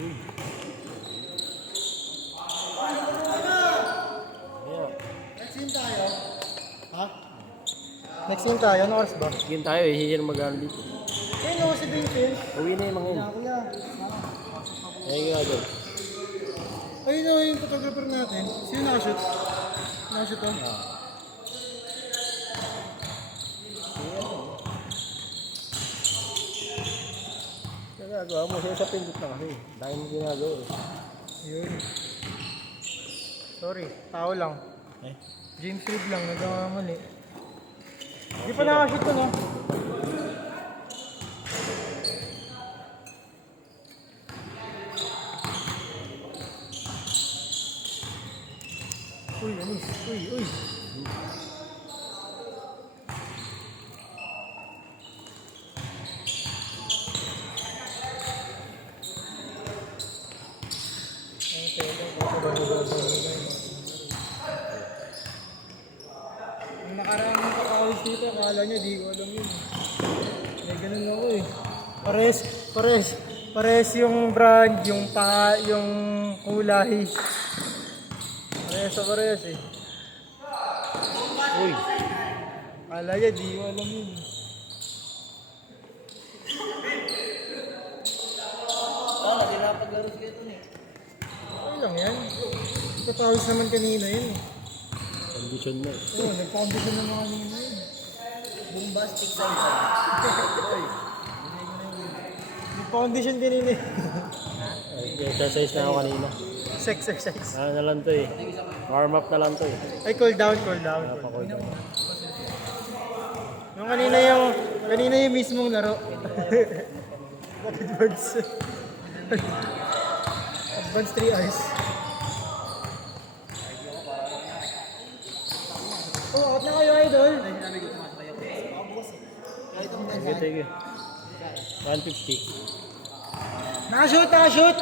Next game tayo. Ha? Next game tayo? Ano oras ba? Game tayo eh, hindi na mag-ano dito. Sino si Vincent? Uwi na yung mga yun. Kuya. Ay, gagawin. Ayun na yung photographer natin. Sino nakashoot? Nakashoot to? Ginagawa mo, siya sa pindot na kasi. Dahil mo ginagawa eh. Yun. Sorry, tao lang. Eh? James Reed lang, nagkamali. Di pa nakashoot to, no? Uy, anis. Uy, uy. Ang nakaraang kakawis dito, akala niya, di ko alam yun. May ganun ako eh. Pares yung brand, yung kulay. Parehas eh. Uy! Akala niya, di ko alam yun. Hindi na paglaro siya ito eh. Okay lang yan. Kakawis naman kanina yun eh. Condition na eh. Oo, nagpa-condition naman kanina yun. Bombastic size. Nagpa-condition kanina eh. Exercise na ako kanina. Exercise. Ano na lang to eh. Warm up na lang to eh. Ay, cool down. Napakul na. Yung kanina yung mismong laro. Rapid words. Advanced 3 eyes. Oh, out na kayo, idol. Sige. 150. Nakashoot!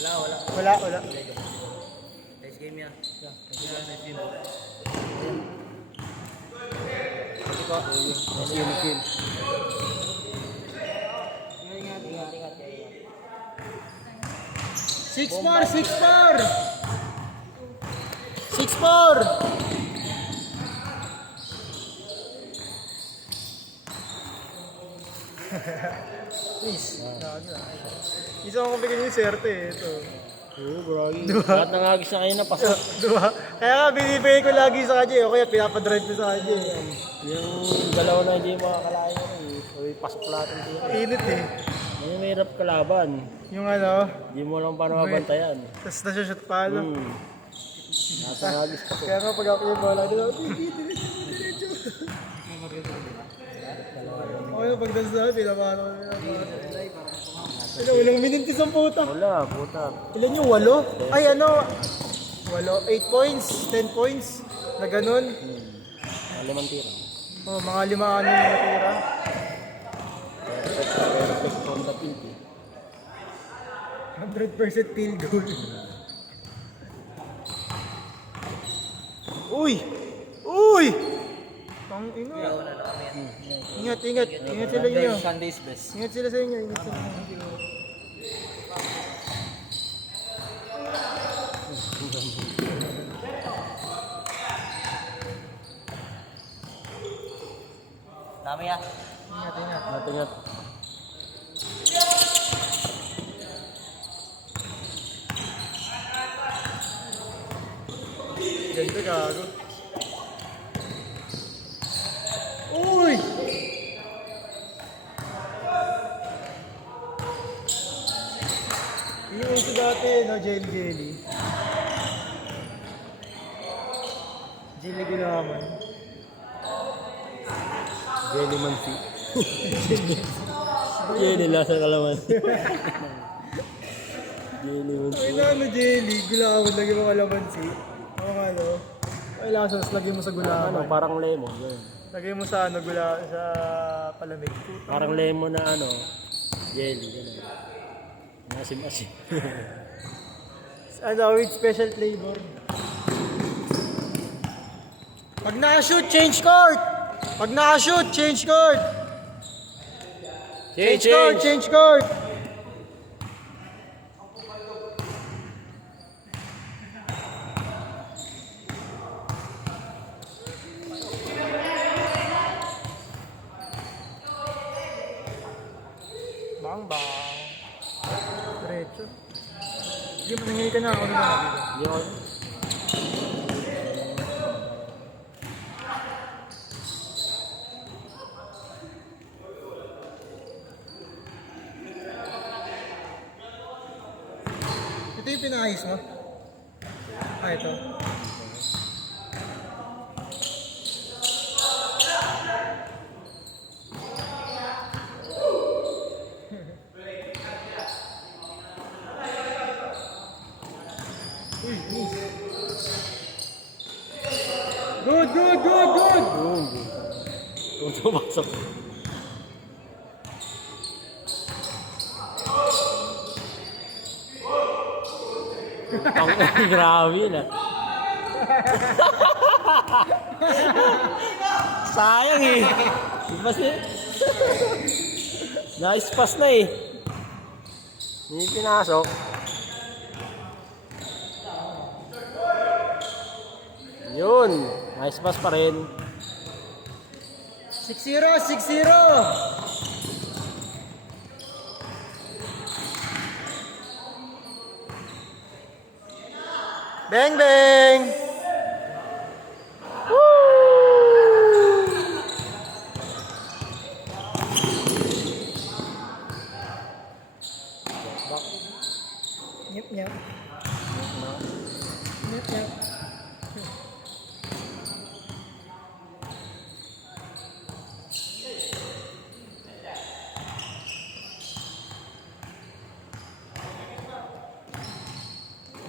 Wala. Nice game yan. Nice game. Nice game. 6-4! Please. Isa akong bigyan yung serte eh. Ito. Oo, bragi. Lahat ng agis na kayo na pasok. Diba? Kaya nga, binibigay ko lagi sa kanya. O kaya pinapadrive ko sa kanya. Yung dalawa na hindi makakalain ko eh. Uy, pasok lahat ng siya. Init eh. Yung mahirap kalaban. Yung ano, Hindi mo lang paano mabantayan. tapos nasushoot pa ano. Lahat ng agis pasok. Kaya nga pag ako yung bola, diba? Diretso. Okay, pag nasa pinapano ko na. Ilang minutes ang puta. Wala, puta. Ilan yung 8? Ay ano, 8 points, 10 points, na ganun. Alimang tira. Oh, mga 5 ano yung natira. Perfect from the field eh. 100% field goal. Uy! Ang ino. Ingat sila inyo. Sunday's best. Ingat sila sa inyo, Dami yan. Ingat. Ganito gago. Uy! Yung ito dati, no, jelly. Jelly gulaman. Jelly mansi. Jelly lasa kalamansi. Jelly mansi. Ay na, ano jelly? Gulaman, lagyan mo kalamansi. Oo nga, no? Ay lasas, lagyan mo sa gulaman. Ano, parang lemon. Yun. Lagyan mo sa ano, sa palamig. Parang lemon na ano, jelly. Ganun. Asim-asim. Ano, with special flavor. Pag na-shoot, change court! Pag na-shoot, change court! Change court! Bang bang. Diretso. Sige, manangili ka na. Ano na? Yun. Ito yung pinakayos mo? Ah, ito. Uy, uy. Good, good, good, good! Yun. Yung tumasok. Ang grabe na. Sayang eh. Ipas eh. Nice pass na eh. Hindi pinasok. Yun. Nice pass pa rin. 6-0, 6-0! Bang bang! Woo! Nyep nyep. Nyep nyep.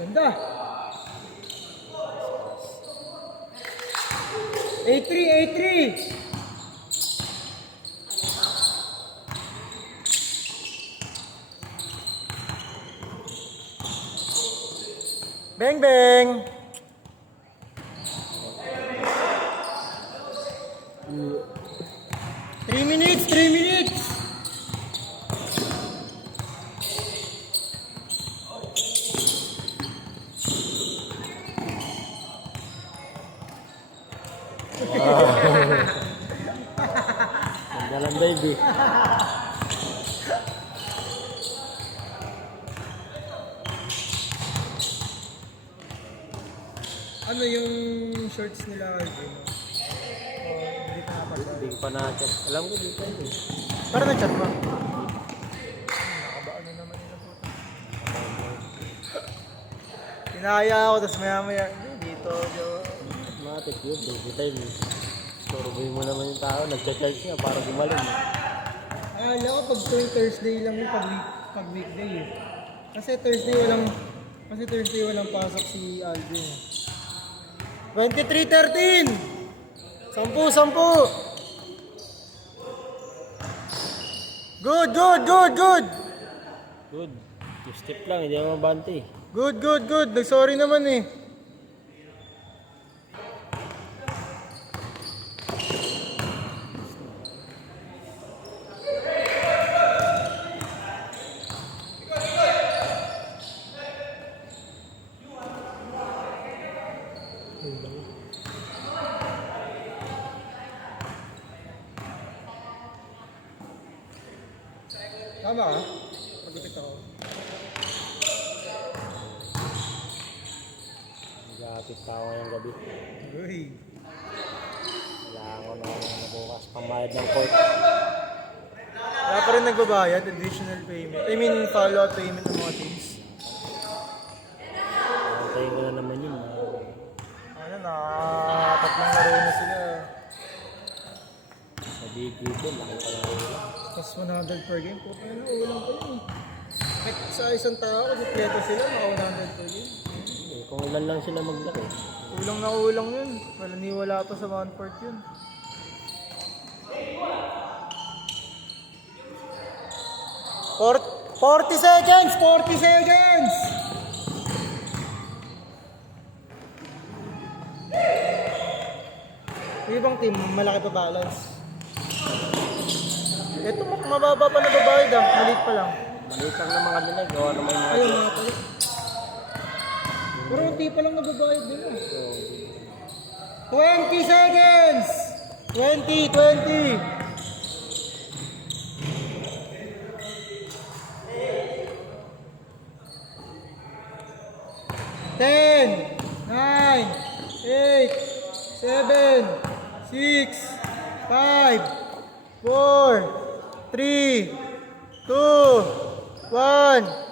Ganda. 8-3, 8-3. Bang bang. 3 minutes, 3 minutes. Nagdalang baby. Ano yung shorts nila, Alvin? Hindi pa napagdala. Hindi ko pa na-chat. Alam ko dito yun. Para na-chat ba? Nakabaan na naman nila po. Kinaya ako, tapos maya-maya. Dito, Matik yun. Baby time. Turboy mo naman yung tao. Nag-charge niya para gumaling. Akala ko pag Thursday lang yung pag weekday eh. Kasi Thursday walang pasok si Alvin. 23-13! 10! Good, good, good, good! Good. 2 step lang. Hindi ako mabante. Good, good, good. Nag-sorry naman eh. Tama ka? Magupit ako. Nag-aapit tao ngayong gabi. Uy. Kailangan ko na nabukas pambayad ng court. Wala pa rin nagbabayad, additional payment. I mean, follow-up payment ng mga teams. Antayin ko na naman yun. Ano na, tatlong laro na sila. Sa big dito, laki pa lang yun. Tapos 100 per game. Puta na, ulang pa yun eh. Kahit sa isang tao, kompleto sila, naka 100 per game. Eh, kung ilan lang sila maglaki. Ulang na ulang yun. Wala pa sa 1/4 yun. Fort 40 seconds! 40 seconds! Yung ibang team, malaki pa balance. Ito, mababa pa na babayad ah. Maliit pa lang. Maliit lang naman kanila. Gawa naman yung Ayun mga pala. Pero hindi pa lang nababayad din ah. 20 seconds! 20, 20! 10, 9, 8, 7, 6, 5, 4, 3, 2, 1.